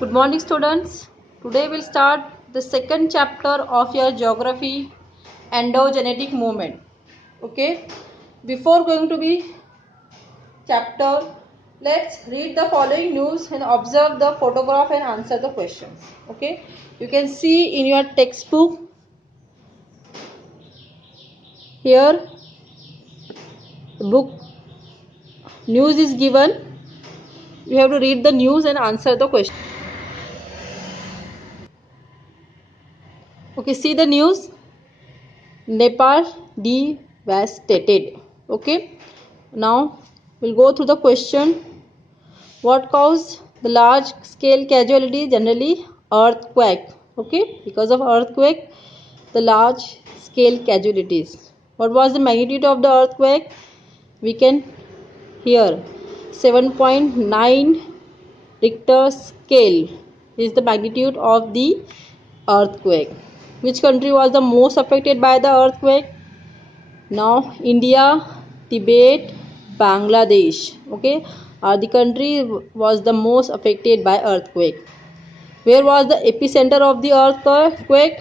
Good morning, students. Today we'll start the second chapter of your geography, endogenetic movement. Okay. Before going to be chapter, let's read the following news and observe the photograph and answer the questions. Okay. You can see in your textbook here the book news is given. You have to read the news and answer the question. Okay. See the news. Nepal devastated. Okay. Now we'll go through the question. What caused the large scale casualty? Generally earthquake. Okay, because of earthquake, the large scale casualties. What was the magnitude of the earthquake? We can hear 7.9 Richter scale is the magnitude of the earthquake. Which country was the most affected by the earthquake? Now India, Tibet, Bangladesh, okay, the country was the most affected by earthquake. Where was the epicenter of the earthquake?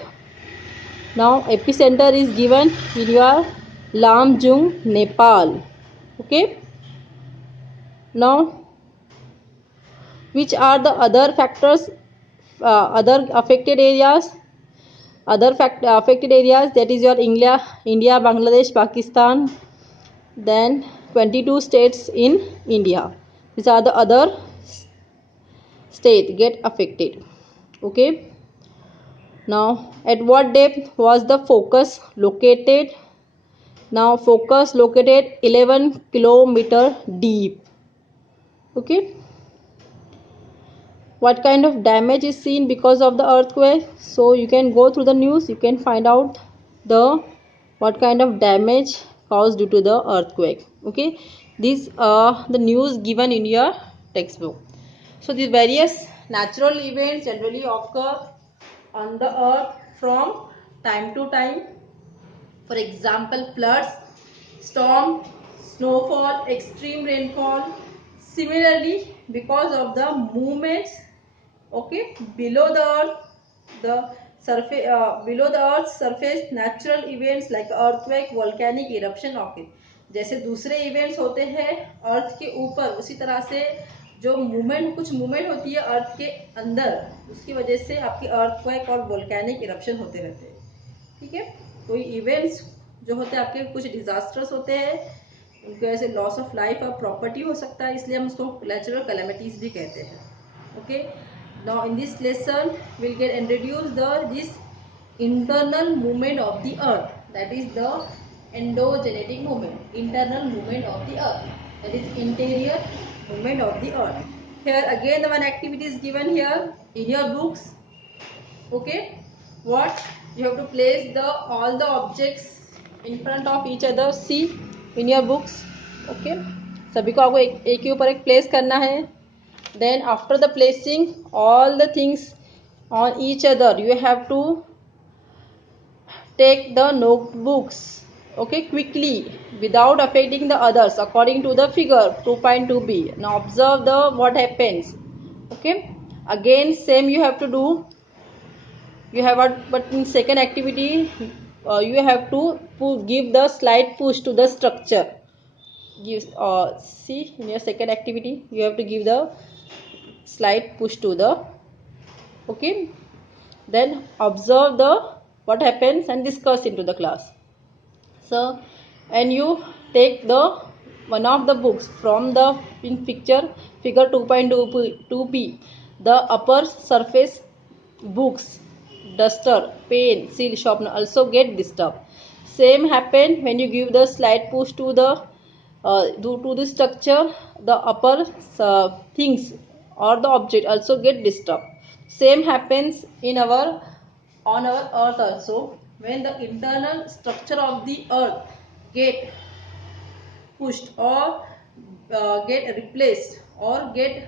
Now epicenter is given in your Lamjung, Nepal. Okay. Now which are the other factors, other affected areas? Affected areas, that is your India, Bangladesh, Pakistan, then 22 states in India. These are the other states get affected. Okay. Now at what depth was the focus located? Now focus located 11 kilometer deep. Okay. What kind of damage is seen because of the earthquake? So you can go through the news, you can find out the what kind of damage caused due to the earthquake. Okay, these are the news given in your textbook. So the various natural events generally occur on the earth from time to time. For example, floods, storm, snowfall, extreme rainfall. Similarly, because of the movements, okay, below the earth, the surface, below the earth's surface, natural events like earthquake, volcanic eruption occur. जैसे दूसरे events होते हैं अर्थ के ऊपर, उसी तरह से जो मूवमेंट, कुछ मूवमेंट होती है अर्थ के अंदर, उसकी वजह से आपकी अर्थक्वेक और वोल्केनिक इरप्शन होते रहते हैं. ठीक है. कोई इवेंट्स जो होते हैं आपके कुछ डिजास्टर्स होते हैं, उनकी वजह से लॉस ऑफ लाइफ और प्रॉपर्टी हो सकता है, इसलिए हम उसको नेचुरल कैलेमिटीज भी कहते हैं. Okay. Now in this lesson we'll get introduce this internal movement of the earth, that is the endogenetic movement, internal movement of the earth, that is interior movement of the earth. Here again the one activity is given here in your books. Okay, what you have to place the all the objects in front of each other. See in your books. Okay, सभी को आपको एक के ऊपर एक place करना है. Then after the placing all the things on each other, you have to take the notebooks, okay, quickly without affecting the others according to the figure 2.2b. Now observe the what happens. Okay, again same you have to do. You have but in second activity you have to give the slight push to the structure. Give see in your second activity you have to give the slight push to the, okay, then observe the what happens and discuss into the class. So and you take the one of the books from the in picture figure 2.2p, the upper surface books, duster, pen, seal sharpener also get disturbed. Same happen when you give the slight push to the due to the structure, the upper things or the object also get disturbed. Same happens in our on our earth also. When the internal structure of the earth get pushed or get replaced or get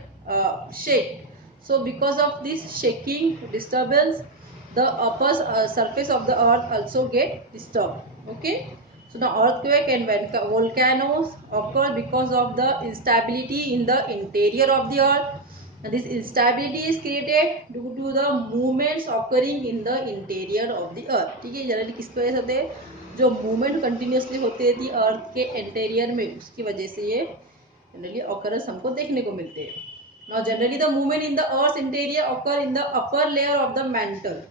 shake, so because of this shaking disturbance, the upper surface of the earth also get disturbed. Okay, so the earthquake and volcanoes occur because of the instability in the interior of the earth. And this instability is created due to the movements occurring in the interior of the earth. ठीक है, generally किसकी वजह से होते हैं, जो movement continuously होते रहती है अर्थ के इंटीरियर में, उसकी वजह से ये जनरली ऑकरेंस हमको देखने को मिलते हैं. Now generally the movement in the earth's interior occur in the upper layer of the mantle.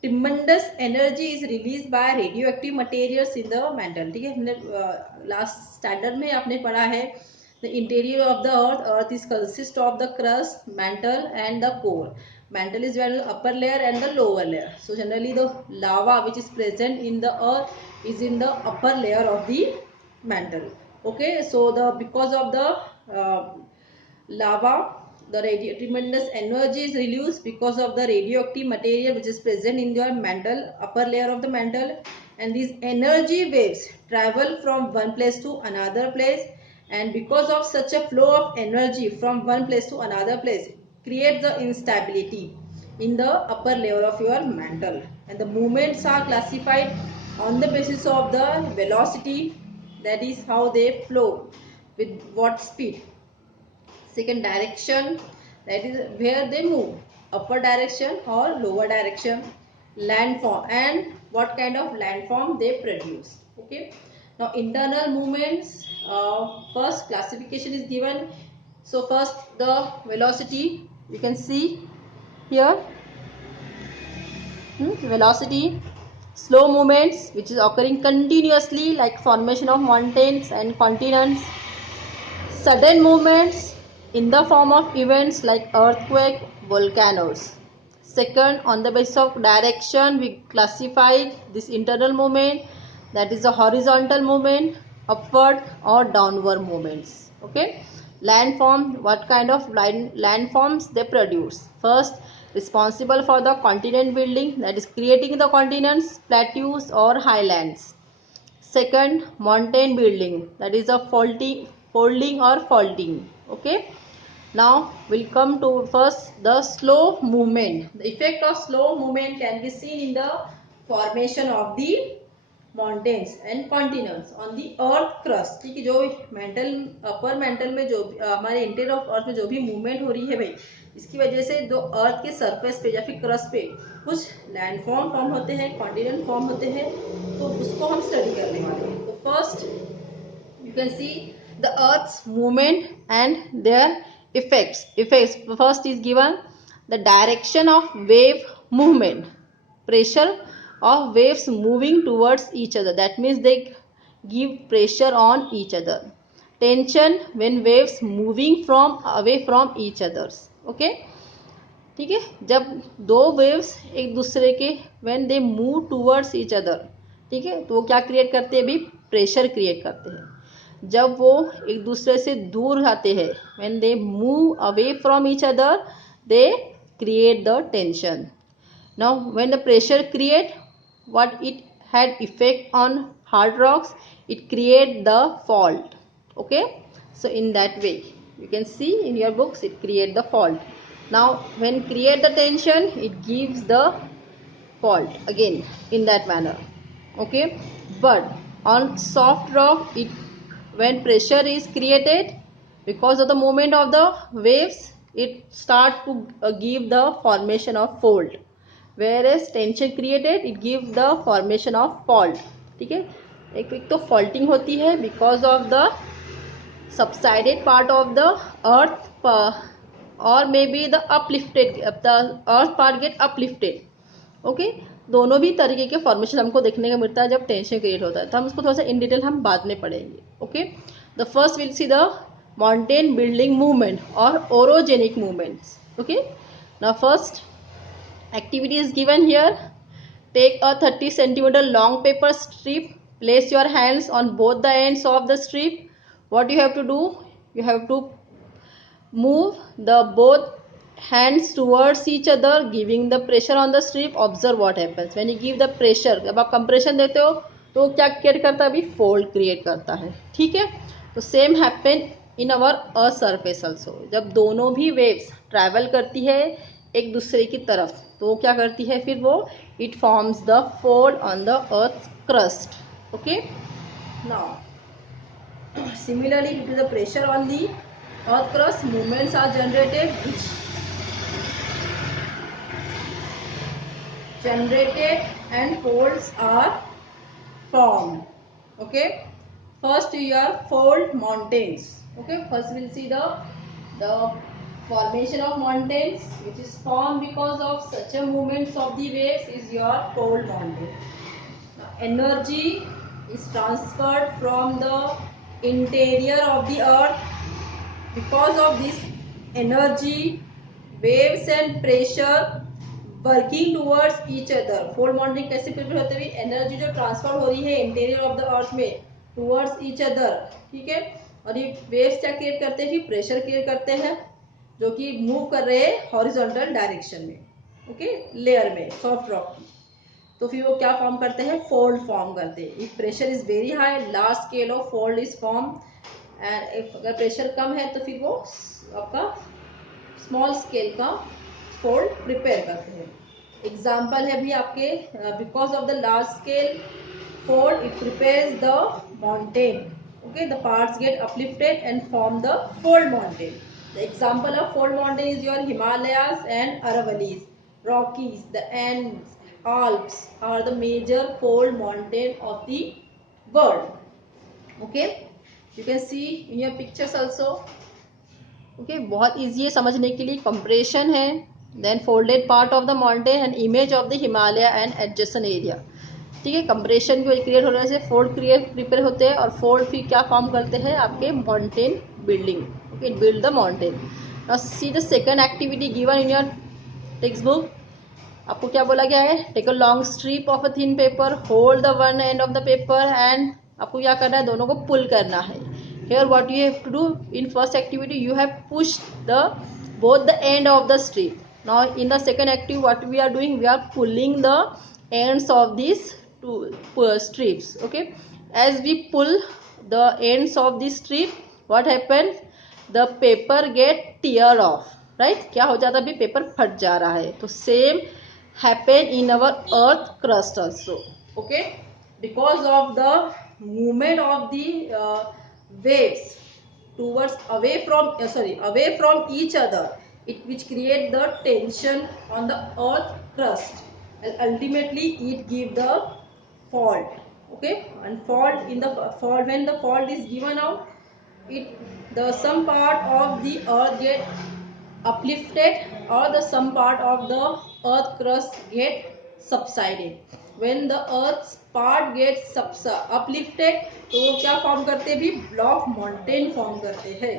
Tremendous energy is released by radioactive materials in the mantle. ठीक है, हमने लास्ट स्टैंडर्ड में आपने पढ़ा है. The interior of the earth is consist of the crust, mantle and the core. Mantle is the upper layer and the lower layer. So generally the lava which is present in the earth is in the upper layer of the mantle. Okay, so the because of the lava, the tremendous energy is released because of the radioactive material which is present in the mantle, upper layer of the mantle, and these energy waves travel from one place to another place, and because of such a flow of energy from one place to another place create the instability in the upper layer of your mantle, and the movements are classified on the basis of the velocity, that is how they flow, with what speed. Second, direction, that is where they move, upper direction or lower direction. Landform, and what kind of landform they produce. Okay, now internal movements, first classification is given. So first the velocity, you can see here, velocity, slow movements which is occurring continuously like formation of mountains and continents. Sudden movements in the form of events like earthquake, volcanoes. Second, on the basis of direction, we classify this internal movement, that is a horizontal movement, upward or downward movements. Okay. Landform, what kind of landforms they produce. First, responsible for the continent building, that is creating the continents, plateaus or highlands. Second, mountain building, that is a folding or faulting. Okay. Now we'll come to first the slow movement. The effect of slow movement can be seen in the formation of the mountains and continents on the earth crust. ठीक है, जो mental upper mantle में जो हमारे interior of earth में जो भी movement हो रही है भाई, इसकी वजह से जो अर्थ के सरफेस पे या फिर क्रस्ट पे कुछ लैंडफॉर्म फॉर्म होते हैं, कॉन्टिनेंट फॉर्म होते हैं, तो उसको हम स्टडी करने वाले हैं. तो first you can see the earth's movement and their effects. First is given the direction of wave movement, pressure of waves moving towards each other, that means they give pressure on each other. Tension when waves moving from away from each others. Okay, ठीक है, जब दो waves एक दूसरे के when they move towards each other, ठीक है, तो वो क्या क्रिएट करते हैं, भी प्रेशर क्रिएट करते हैं. जब वो एक दूसरे से दूर जाते हैं, when they move away from each other, they create the tension. Now when the pressure create what it had effect on hard rocks, it create the fault. Okay, so in that way you can see in your books it create the fault. Now when create the tension, it gives the fault again in that manner. Okay, but on soft rock, it when pressure is created because of the movement of the waves, it start to give the formation of fold, whereas tension created it gives the formation of fault. ठीक है, एक तो faulting होती है because of the subsided part of the earth or maybe the uplifted, the earth part get uplifted. Okay, दोनों भी तरीके के फॉर्मेशन हमको देखने को मिलता है जब टेंशन क्रिएट होता है, तो हम इसको थोड़ा सा इन डिटेल हम बाद में पढ़ेंगे. Okay, the first will see the mountain building movement और orogenic movements. Okay, now first activity is given here. Take a 30 centimeter long paper strip, place your hands on both the ends of the strip. What you have to do, you have to move the both hands towards each other, giving the pressure on the strip. Observe what happens when you give the pressure. जब आप compression देते हो तो क्या create करता है, अभी fold create करता है. ठीक है, तो same happen in our earth surface also. जब दोनों भी वेव्स ट्रैवल करती है एक दूसरे की तरफ, तो वो क्या करती है, फिर वो it forms the fold on the earth crust. Okay, now similarly due to the pressure on the earth crust movements are generated and folds are formed. Okay, first your fold mountains. Okay, first we'll see the formation of mountains, which is formed because of such a movements of the waves, is your fold mountain. Now, energy is transferred from the interior of the earth. Because of this energy, waves and pressure working towards each other. Fold mountain कैसे prepare होते हुए energy जो transfer हो रही है interior of the अर्थ में towards each other. ठीक है, और ये वेव्स क्या क्रिएट करते हैं, फिर प्रेशर क्रिएट करते हैं जो कि मूव कर रहे हैं हॉरिजॉन्टल डायरेक्शन में. ओके, लेयर में सॉफ्ट रॉक की. तो फिर वो क्या फॉर्म करते हैं, फोल्ड फॉर्म करते हैं. If pressure is very high, large scale of fold is form. And अगर प्रेशर कम है तो फिर वो आपका स्मॉल स्केल का फोल्ड प्रिपेयर करते हैं. एग्जाम्पल है भी आपके, because of the large scale fold it prepares the mountain. Okay, the parts get uplifted and form the fold mountain. The example of fold mountain is your Himalayas and Aravallis, Rockies, the Andes, Alps are the major fold mountain of the world. Okay, you can see in your pictures also. Okay, बहुत easy है समझने के लिए. Compression है, then folded part of the mountain and image of the Himalaya and adjacent area. ठीक है, compression की create होने से फोल्ड क्रिएट प्रिपेयर होते हैं और फोल्ड फिर क्या फॉर्म करते हैं, आपके mountain building. Okay, build the mountain. Now see the second activity given in your text book. आपको क्या बोला गया है, take a long strip of a thin paper, hold the one end of the paper and आपको क्या करना है, दोनों को पुल करना है. Here what you have to do in first activity, you have push the both the end of the strip. Now in the second activity what we are doing, we are pulling the ends of these two strips. Okay, as we pull the ends of the strip, what happens, the paper get tear off. right, क्या हो जाता है, अभी paper फट जा रहा है. तो same happen in our earth crust also. Okay, because of the movement of the waves towards away from each other, it which create the tension on the earth crust, and ultimately it give the fault. Okay, and fault in the fault, when the fault is given out, it the some part of the earth get uplifted or the some part of the earth crust get subsided. when the earth's part gets uplifted, तो वो क्या form करते हैं, भी block mountain form करते हैं.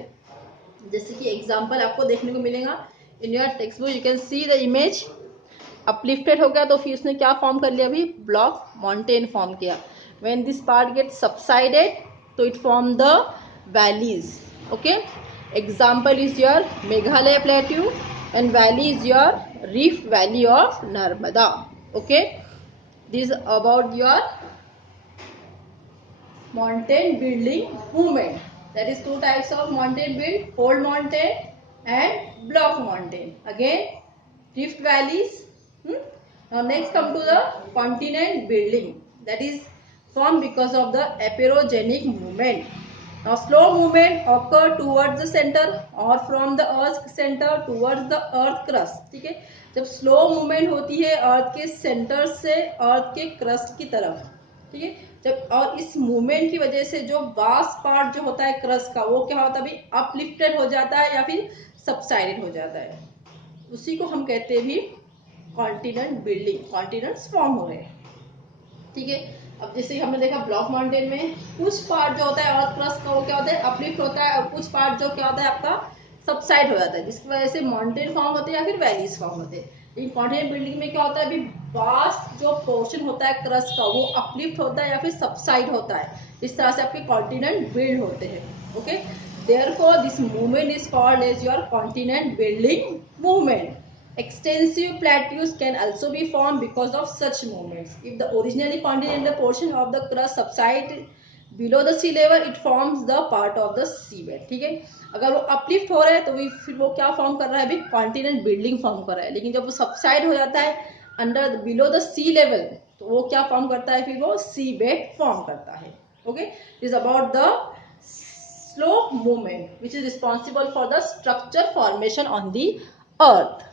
जैसे कि एग्जांपल आपको देखने को मिलेगा इन your text book. You can see the image. Uplifted हो गया तो फिर उसने क्या फॉर्म कर लिया, अभी ब्लॉक माउंटेन फॉर्म किया. When this part get subsided तो it form the valleys. Okay, example is your Meghalaya plateau and valley is your rift valley of Narmada. Okay, this about your mountain building movement. That is two types of mountain build, fold mountain and block mountain. Again, rift valleys. Now next come to the continent building. That is formed because of the aperogenic movement. Now slow movement occur towards the center or from the earth center towards the earth crust. ठीक है, जब slow movement होती है अर्थ के centre से अर्थ के crust की तरफ. ठीक है, जब और इस मूवमेंट की वजह से जो वास्ट पार्ट जो होता है क्रस्ट का, वो क्या होता है, अभी अपलिफ्टेड हो जाता है या फिर सबसाइडेड हो जाता है. उसी को हम कहते हैं भी कॉन्टिनेंट बिल्डिंग, कॉन्टिनेंट्स फॉर्म हो रहे हैं. ठीक है, अब जैसे हमने देखा ब्लॉक माउंटेन में कुछ पार्ट जो होता है अर्थ क्रस्ट का, वो क्या होता है, अपलिफ्ट होता है, और कुछ पार्ट जो क्या होता है आपका सबसाइड हो जाता है, जिसकी वजह से माउंटेन फॉर्म होते हैं या फिर वैलीज फॉर्म होते हैं. लेकिन कॉन्टिनेंट बिल्डिंग में क्या होता है, अभी वास्ट जो पोर्शन होता है क्रस्ट का वो अपलिफ्ट होता है या फिर सबसाइड होता है. इस तरह से आपके कॉन्टिनेंट बिल्ड होते हैं. Okay, therefore this movement is called as your continent building movement. Extensive plateaus can also be formed because of such movements. If the originally continental portion of the crust subside below the sea level, it forms the part of the seabed. ठीक है, अगर वो uplift हो रहा है तो फिर वो क्या फॉर्म कर रहा है, अभी कॉन्टिनेंट बिल्डिंग फॉर्म कर रहा है. लेकिन जब वो सबसाइड हो जाता है under below the sea level, तो वो क्या फॉर्म करता है, फिर वो सी बेड फॉर्म करता है. Okay, is about the slow movement which is responsible for the structure formation on the earth.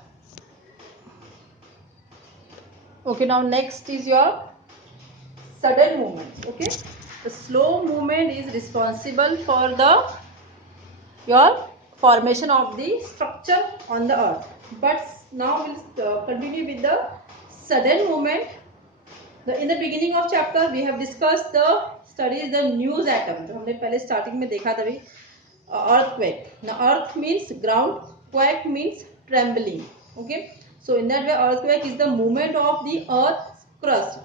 Okay, now next is your sudden movement. Okay, the slow movement is responsible for the your formation of the structure on the earth. But now we'll continue with the sudden movement. In the beginning of chapter we have discussed the studies the news atom, जो हमने पहले starting में देखा था भी, earthquake. Now earth means ground, quake means trembling. Okay, so in that way earthquake is the movement of the earth's crust.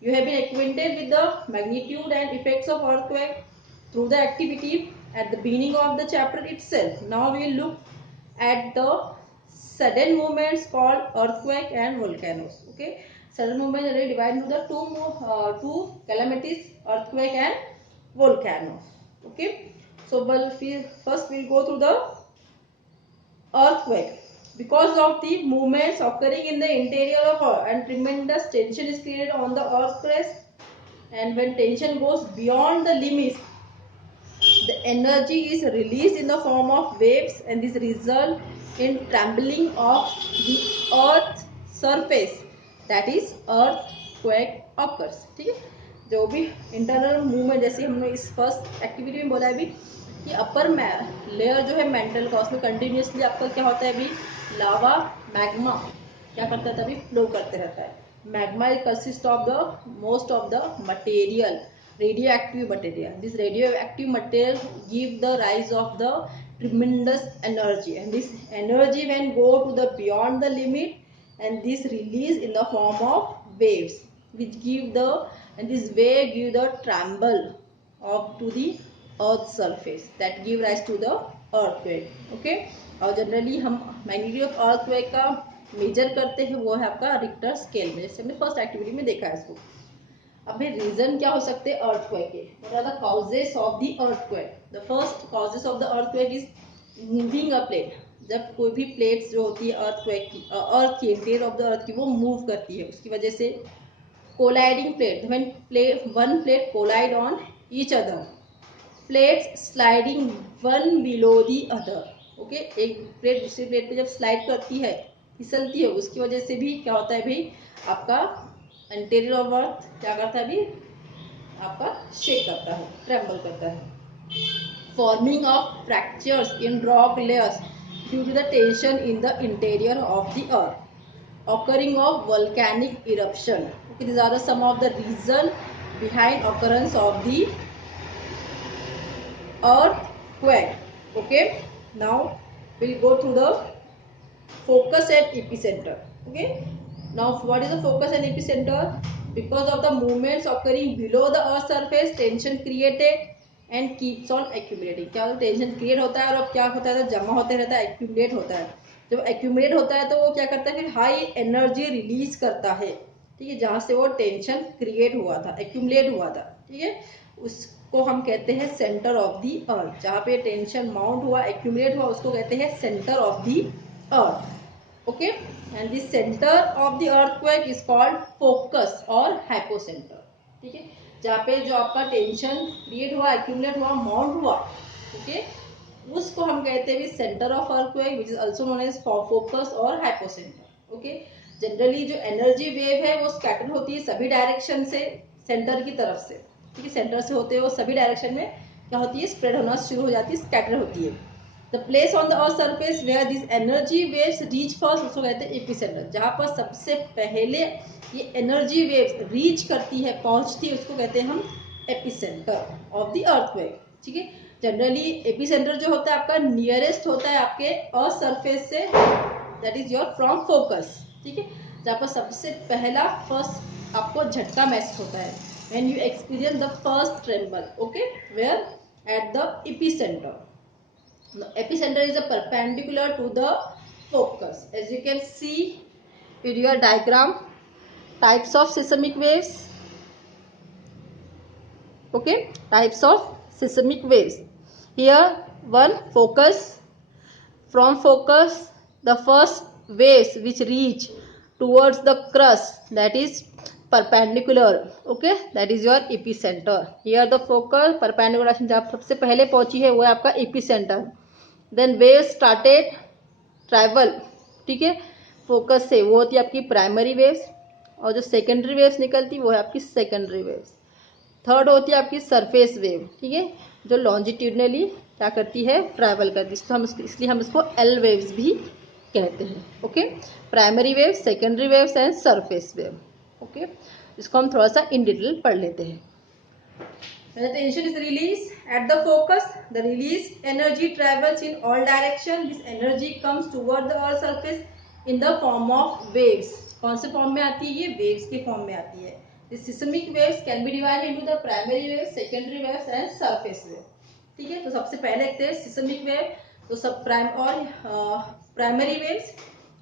You have been acquainted with the magnitude and effects of earthquake through the activity at the beginning of the chapter itself. Now we will look at the sudden movements called earthquake and volcanoes. Okay, sudden movement are divided into the two calamities, earthquake and volcano. Okay, so first we'll go through the earthquake. Because of the movements occurring in the interior of earth and tremendous tension is created on the earth crust, and when tension goes beyond the limits, the energy is released in the form of waves, and this result in trembling of the earth surface, that is earthquake occurs. ठीक है, जो भी internal movement जैसे हमने इस first activity में बोला है अभी कि अपर लेयर जो है मेंटल का उसमें कंटिन्यूसली आपका क्या होता है अभी लावा मैग्मा क्या करता है अभी फ्लो करते रहता है. Magma consist of the most of the material radioactive material. This radioactive material give the rise of the tremendous energy, and this energy when go to the beyond the limit, and this release in the form of waves which give the, and this wave give the tremble of to the earth surface that give rise to the earthquake. Okay, और generally हम magnitude of earthquake का major करते हैं वो है आपका Richter scale में, जैसे हमने फर्स्ट एक्टिविटी में देखा है इसको. अभी रीजन क्या हो सकते हैं अर्थक्वेक के? What are the causes of the earthquake? The first causes of the earthquake is moving a plate. जब कोई भी प्लेट्स जो होती है अर्थक्वेक की, अर्थ की इंटीरियर ऑफ द अर्थ की वो मूव करती है, उसकी वजह से colliding plate, when one plate collide on each other, plates sliding one below the other. Okay, एक प्लेट दूसरी प्लेट पे जब स्लाइड करती है, फिसलती है, उसकी वजह से भी क्या होता है भाई आपका इंटीरियर ऑफ अर्थ क्या करता है अभी आपका शेक करता है, ट्रेम्बल करता है. Forming of fractures in rock layers due to the tension in the interior of the earth. occurring of volcanic eruption. Okay, these are the some of the reason behind occurrence of the earthquake. Okay, now we'll go through the focus and epicenter. Okay, now what is the focus and epicenter? Because of the movements occurring below the earth surface, tension created and keeps on accumulating. क्या होता है? Tension create होता है और अब क्या होता है, जमा होते रहता है, एक्यूमुलेट होता है. जब एक्यूमुलेट होता है तो वो क्या करता है, फिर हाई एनर्जी रिलीज करता है. ठीक है, जहां से वो टेंशन क्रिएट हुआ था, एक्यूमुलेट हुआ था. ठीक है, उसको हम कहते हैं सेंटर ऑफ द अर्थ. जहाँ पे टेंशन माउंट हुआ, एक्यूमुलेट हुआ, उसको कहते हैं centre of the earth. Okay, and this centre of the earthquake is called focus और हाइपोसेंटर. ठीक है, जहाँ पे जो आपका टेंशन क्रिएट हुआ, एक्यूमुलेट हुआ, माउंट हुआ, ओके, उसको हम कहते हैं centre of earthquake which is also known as focus और हाइपोसेंटर. ओके, जनरली जो एनर्जी वेव है वो स्कैटर होती है सभी डायरेक्शन से सेंटर की तरफ से. ठीक है, सेंटर से होते हुए सभी डायरेक्शन में क्या होती है, स्प्रेड होना शुरू हो जाती है, स्कैटर होती है. The place on the earth surface where this energy waves reach first उसको कहते हैं एपिसेंटर. जहाँ पर सबसे पहले ये एनर्जी वेव्स रीच करती है, पहुंचती है, उसको कहते हैं हम एपिसेंटर ऑफ द अर्थक्वेक. ठीक है, जनरली एपिसेंटर जो होता है आपका नियरेस्ट होता है आपके अर्थ सरफेस से, that is your from focus. ठीक है, जहाँ पर सबसे पहला फर्स्ट आपको झटका महसूस होता है, when you experience the first tremble. Okay, where at the epicentre. The epicenter is a perpendicular to the focus. As you can see in your diagram, types of seismic waves. Okay, types of seismic waves. Here one focus. From focus, the first waves which reach towards the crust, that is perpendicular, okay, that is your epicenter. Here the focus perpendicular direction जहाँ सबसे पहले पहुंची है वो है आपका epicenter. Then waves started travel, ठीक है, फोकस से, वो होती है आपकी प्राइमरी वेव्स, और जो सेकेंडरी वेव्स निकलती वो है आपकी सेकेंडरी वेव्स. थर्ड होती है आपकी सरफेस वेव, ठीक है, जो लॉन्जिट्यूडनली क्या करती है, ट्रैवल करती है. इसलिए हम इसको एल वेव्स भी कहते हैं. Okay, primary wave, secondary waves and surface wave. Okay, इसको हम थोड़ा सा इन डिटेल पढ़ लेते हैं. When the tension is released at the focus, the released energy travels in all direction. This energy comes toward the earth surface in the form of waves. कौन से form में आती है ये? वेव्स के फॉर्म में आती है. The seismic waves can be divided into the primary waves, secondary waves and surface wave. ठीक है, तो सबसे पहले देखते हैं seismic wave. तो सब प्राइम और primary waves.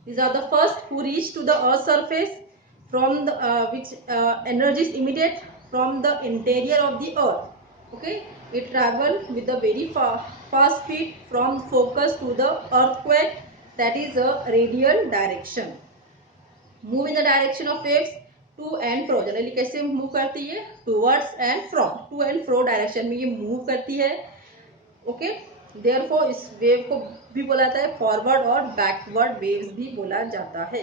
These are the first who reach to the earth surface from the which energy is emitted from the interior of the earth. Okay, it travel with a very fast speed from focus to the earthquake, that is a radial direction. Move in the direction of waves to and fro. Generally कैसे move करती है? Towards and from, to and fro direction में ये move करती है. Okay, therefore इस wave को भी बोला जाता है फॉरवर्ड और बैकवर्ड वेव्स भी बोला जाता है.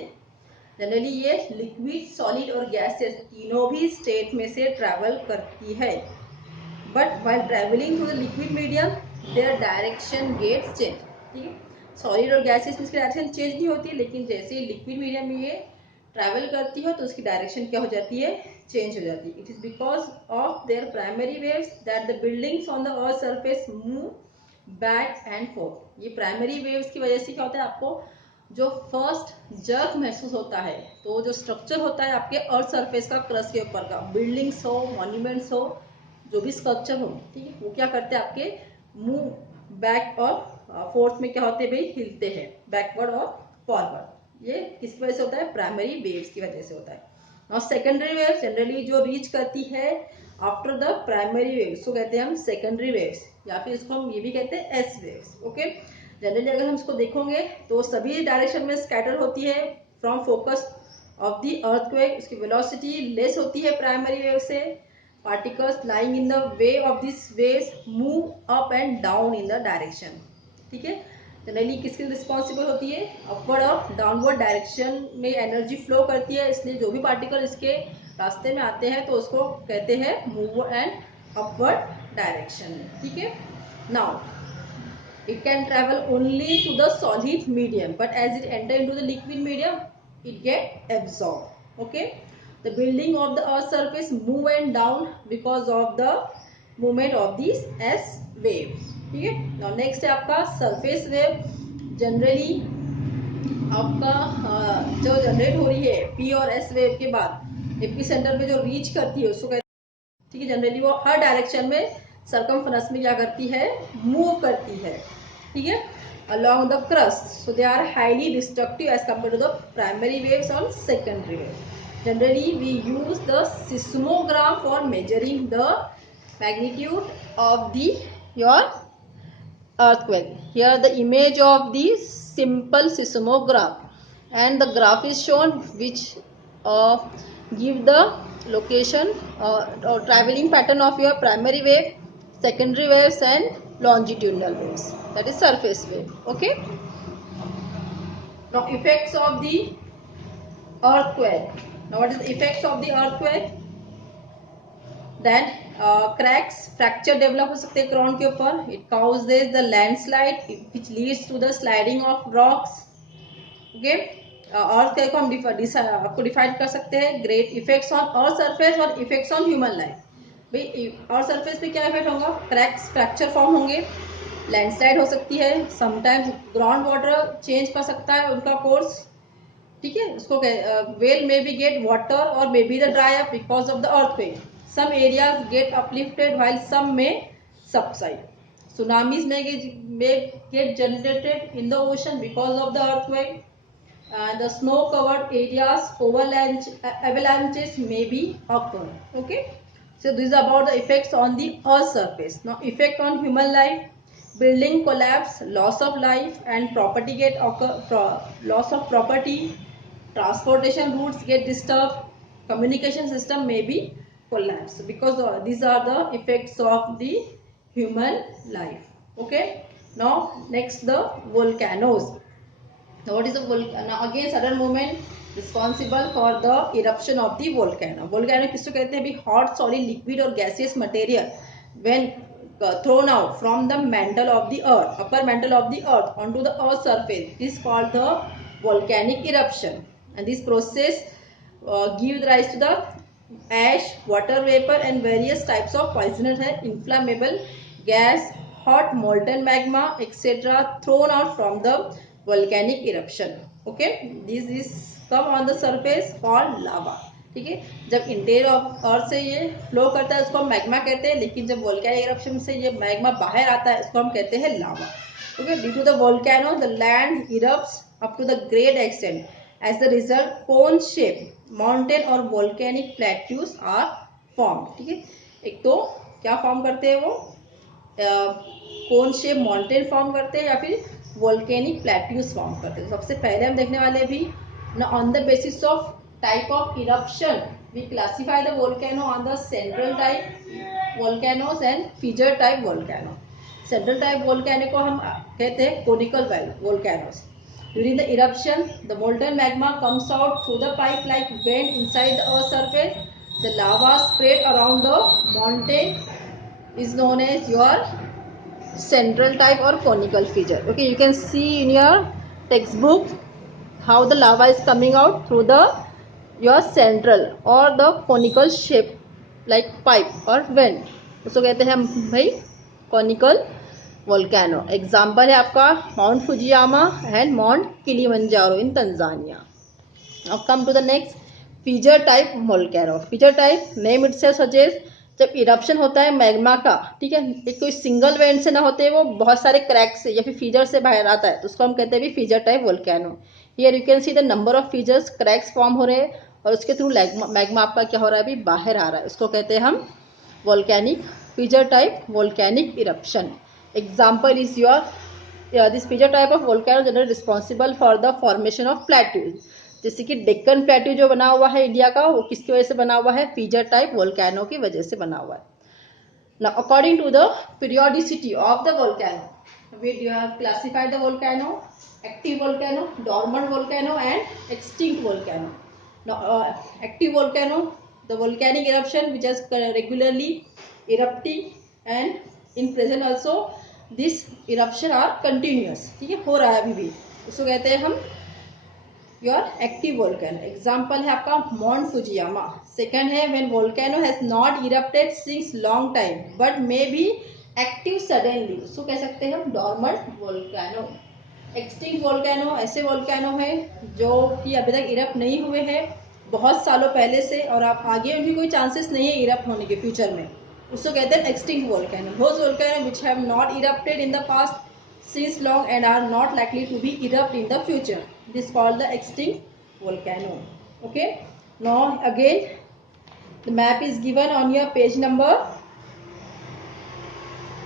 जनरली ये लिक्विड, सॉलिड और गैसेस तीनों भी स्टेट में से ट्रैवल करती है. But while travelling through the liquid medium their direction gets change. ठीक है, सॉलिड और गैसेस में इसकी डायरेक्शन चेंज नहीं होती, लेकिन जैसे ही लिक्विड मीडियम में ये ट्रैवल करती है तो उसकी डायरेक्शन क्या हो जाती है? चेंज हो जाती है. It is because of their primary waves that the buildings on the earth surface move back and fourth. ये प्राइमरी वेव्स की वजह से क्या होता है, आपको जो फर्स्ट जर्क महसूस होता है, तो जो स्ट्रक्चर होता है आपके अर्थ सरफेस का, क्रस्ट के ऊपर का, बिल्डिंग्स हो, मॉन्यूमेंट्स हो, जो भी स्ट्रक्चर हो, ठीक है, वो क्या करते हैं आपके मूव बैक और फोर्थ में क्या होते हैं भाई? हिलते हैं, बैकवर्ड और फॉरवर्ड. ये किसकी वजह से होता है? प्राइमरी वेव्स की वजह से होता है. और सेकेंडरी वेव्स जनरली जो रीच करती है आफ्टर द प्राइमरी वेव्स, तो कहते हैं हम सेकेंडरी वेव्स, या फिर इसको हम ये भी कहते हैं एस वेव्स. ओके, जनरली अगर हम इसको देखोगे तो सभी डायरेक्शन में स्कैटर होती है from focus of the earthquake. उसकी वेलोसिटी लेस होती है प्राइमरी वेव से. Particles lying in the way of this waves move up and down in the direction. ठीक है, जनरली किसकी रिस्पॉन्सिबल होती है? अपवर्ड और डाउनवर्ड डायरेक्शन में एनर्जी फ्लो करती है, इसलिए जो भी पार्टिकल इसके रास्ते में आते हैं तो उसको कहते हैं मूव एंड अपवर्ड डायरेक्शन. ठीक है, now it can travel only to the solid medium, but as it enter into the liquid medium it get absorbed. Okay, the building of the earth surface move and down because of the movement of these S waves. ठीक है, now next है आपका surface wave. Generally आपका जो generate हो रही है P और S वेव के बाद एपिसेंटर में जो रीच करती है उसको कहते हैं. ठीक है, जनरली वो हर डायरेक्शन में सर्कमफरेंस में क्या करती है? मूव करती है. ठीक है, along the crust, so they are highly destructive as compared to the primary waves or secondary waves. Generally we use the seismogram for measuring the magnitude of the your earthquake. Here the image of the simple seismograph, and the graph is shown which give the location or traveling pattern of your primary wave, secondary waves and longitudinal waves, that is surface wave. Okay, now effects of the earthquake. Now what is the effects of the earthquake? Then cracks, fracture develop हो सकते हैं ground के ऊपर. It causes the landslide which leads to the sliding of rocks. Okay, earth को हम आपको define कर सकते हैं. Great effects on earth surface और इफेक्ट्स ऑन ह्यूमन लाइफ. भाई अर्थ सरफेस पे क्या इफेक्ट होगा? क्रैक्स, फ्रैक्चर फॉर्म होंगे, लैंडस्लाइड हो सकती है, समटाइम्स ग्राउंड वाटर चेंज कर सकता है उनका कोर्स. ठीक है, उसको well maybe get water और maybe the dry up because of the earthquake. Some areas get uplifted while some may subside. Tsunamis may get generated in the ocean because of the earthquake. The snow-covered areas, avalanches may be occur. Okay, so this is about the effects on the earth surface. Now, effect on human life: building collapse, loss of life and property get occur. Loss of property, transportation routes get disturbed. communication system may be collapsed, because these are the effects of the human life. Okay, now next, the volcanoes. Now what is a volcano? Now again, sudden movement responsible for the eruption of the volcano. Volcano किसको कहते हैं? अभी hot, solid, liquid और gaseous material when thrown out from the mantle of the earth, upper mantle of the earth onto the earth's surface, is called the volcanic eruption. And this process gives rise to the ash, water vapor and various types of poisonous and inflammable gas, hot molten magma, etc. thrown out from the volcanic eruption. Okay, this is come on the surface called lava. ठीक है, जब interior of earth से ये flow करता है उसको हम magma कहते हैं, लेकिन जब वोल्केनिक इरप्शन से ये मैग्मा बाहर आता है उसको हम कहते हैं लावा. Okay, due to the volcano, the land erupts up to the great extent. As the result, cone shaped mountain or volcanic plateaus are formed. ठीक है, एक तो क्या फॉर्म करते हैं वो, कोन शेप माउंटेन फॉर्म करते हैं या फिर वोल्केनिक प्लेट्यूज फॉर्म करते हैं. सबसे पहले हम देखने वाले भी ना, on the basis of type of eruption we classify the volcano on the central type volcanoes and fissure type volcano. Central type volcano को हम कहते हैं conical volcanoes. During the eruption, the molten magma comes out through the pipe like vent inside the earth's surface. The lava spread around the mountain is known as your central type or conical feature. Okay, you can see in your textbook how the lava is coming out through the your central or the conical shape like pipe or vent. उसको कहते हैं हम भाई conical volcano. Example है आपका mount Fujiyama and mount Kilimanjaro in Tanzania. Now come to the next, fissure type volcano. Fissure type name itself suggest, जब eruption होता है मैग्मा का, ठीक है, एक कोई सिंगल वेंट से ना होते, वो बहुत सारे क्रैक से या फिर फीजर से बाहर आता है, तो उसको हम कहते हैं भी fissure type volcano. Here you can see the number of fissures, cracks form हो रहे हैं और उसके थ्रू मैग्मा आपका क्या हो रहा है, अभी बाहर आ रहा है. उसको कहते हैं हम volcanic fissure type volcanic eruption. Example is your this fissure type of volcano generally responsible for the formation of plateaus. जैसे कि डेक्कन प्लेट्यू जो बना हुआ है इंडिया का, वो किसकी वजह से बना हुआ है, फीजर टाइप वोल्केनो की वजह से बना हुआ है. Now according to the periodicity of the volcano, we classify the volcano, active volcano, dormant volcano and extinct volcano. Now active volcano, the volcanic eruption which is regularly erupting and in present also this eruption are continuous. ठीक है, हो रहा है अभी भी, उसको कहते हैं हम योर एक्टिव वोल्केनो. एग्जाम्पल है आपका माउंट फुजियामा. सेकंड है when volcano has not erupted since long time but may be active suddenly, उसको कह सकते हैं हम डॉर्मेंट वोल्केनो. एक्सटिंक्ट वोल्केनो ऐसे वोल्केनो है जो कि अभी तक इरप्ट नहीं हुए हैं बहुत सालों पहले से, और आप आगे उनकी कोई चांसेस नहीं है इरप्ट होने के फ्यूचर में, उसको कहते हैं extinct volcano. Those volcano which have not erupted in the past since long and are not likely to be erupt in the future. This is called the extinct volcano. Okay. Now again, the map is given on your page number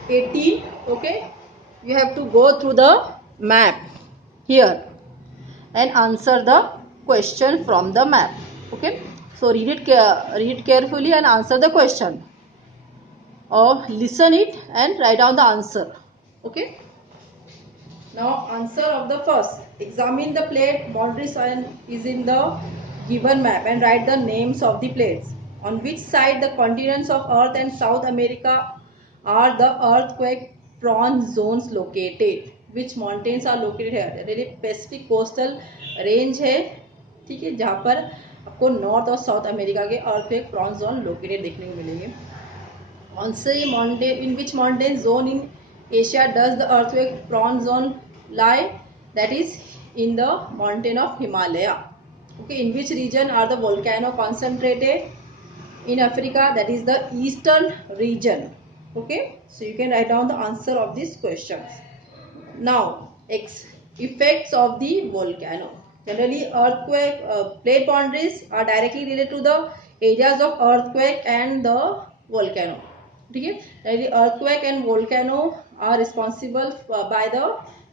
18. Okay. You have to go through the map here and answer the question from the map. Okay. So read it carefully and answer the question, or listen it and write down the answer. Okay. Now answer of the first. Examine the plate boundaries and is in the given map and write the names of the plates. On which side the continents of Earth and South America are the earthquake prone zones located? Which mountains are located here? really Pacific coastal range है, ठीक है, जहाँ पर आपको north और south America के earthquake prone zone located देखने को मिलेंगे. Answer mountain, in which mountain zone in Asia does the earthquake prone zone lie? That is in the mountain of Himalaya. Okay, in which region are the volcano concentrated? In Africa, that is the eastern region. Okay, so you can write down the answer of these questions. Now effects of the volcano. Generally earthquake plate boundaries are directly related to the areas of earthquake and the volcano. ठीक है, earthquake and volcano are responsible by the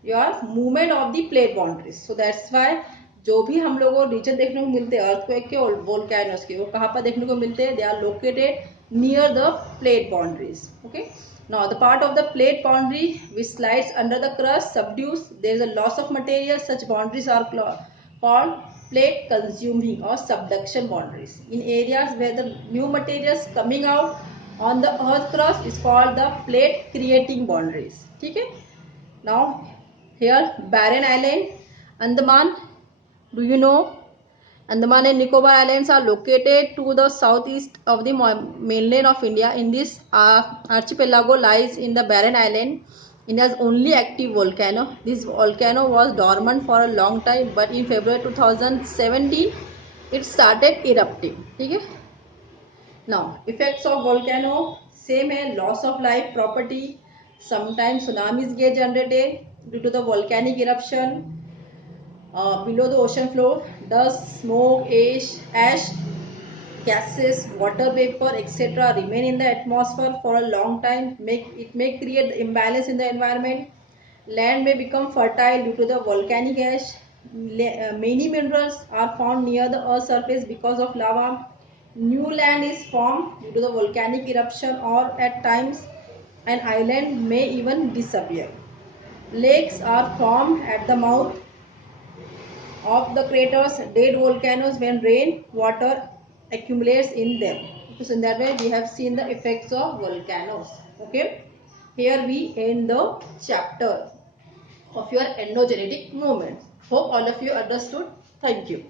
your movement of the plate boundaries. So that's why जो भी हम लोगों को reason देखने को मिलते हैं अर्थक्वेक के और वोल्केनोस के, वो कहाँ पर देखने को मिलते हैं? They are located near the plate boundaries. Okay, now the part of the plate boundary which slides under the crust subdues, there is a loss of material. Such boundaries are called plate consuming or subduction boundaries. In areas where the new materials coming out on the earth crust is called the plate creating boundaries. ठीक है. Now here barren island, Andaman. Do you know? Andaman and Nicobar Islands are located to the southeast of the mainland of India. In this archipelago lies in the barren island, India's only active volcano. This volcano was dormant for a long time, but in February 2017, it started erupting. Okay? Now, effects of volcano, same है, loss of life property. Sometimes tsunamis get generated due to the volcanic eruption. Below the ocean floor, dust, smoke, ash, gases, water vapor, etc. remain in the atmosphere for a long time. It may create imbalance in the environment. Land may become fertile due to the volcanic ash. Many minerals are found near the Earth's surface because of lava. New land is formed due to the volcanic eruption, or at times an island may even disappear. Lakes are formed at the mouth of the craters, dead volcanoes, when rain water accumulates in them. So in that way we have seen the effects of volcanoes. Okay, here we end the chapter of your endogenetic movements. Hope all of you understood. Thank you.